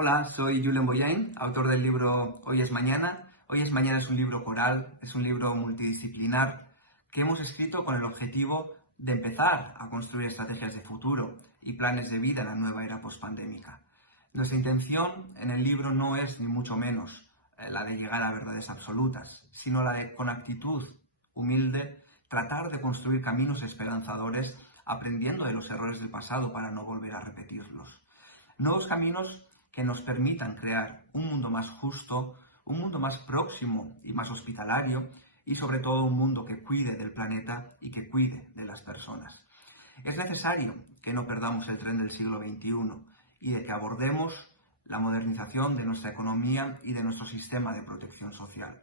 Hola, soy Julen Boyain, autor del libro Hoy es Mañana. Hoy es Mañana es un libro coral, es un libro multidisciplinar que hemos escrito con el objetivo de empezar a construir estrategias de futuro y planes de vida en la nueva era pospandémica. Nuestra intención en el libro no es ni mucho menos la de llegar a verdades absolutas, sino la de, con actitud humilde, tratar de construir caminos esperanzadores aprendiendo de los errores del pasado para no volver a repetirlos. Nuevos caminos que nos permitan crear un mundo más justo, un mundo más próximo y más hospitalario y sobre todo un mundo que cuide del planeta y que cuide de las personas. Es necesario que no perdamos el tren del siglo XXI y de que abordemos la modernización de nuestra economía y de nuestro sistema de protección social.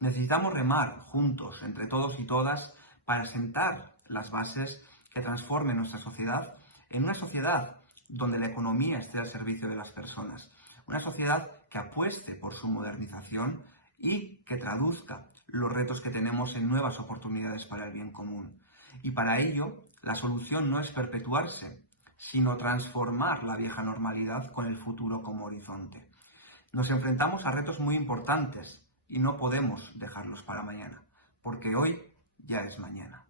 Necesitamos remar juntos, entre todos y todas, para sentar las bases que transformen nuestra sociedad en una sociedad donde la economía esté al servicio de las personas. Una sociedad que apueste por su modernización y que traduzca los retos que tenemos en nuevas oportunidades para el bien común. Y para ello, la solución no es perpetuarse, sino transformar la vieja normalidad con el futuro como horizonte. Nos enfrentamos a retos muy importantes y no podemos dejarlos para mañana, porque hoy ya es mañana.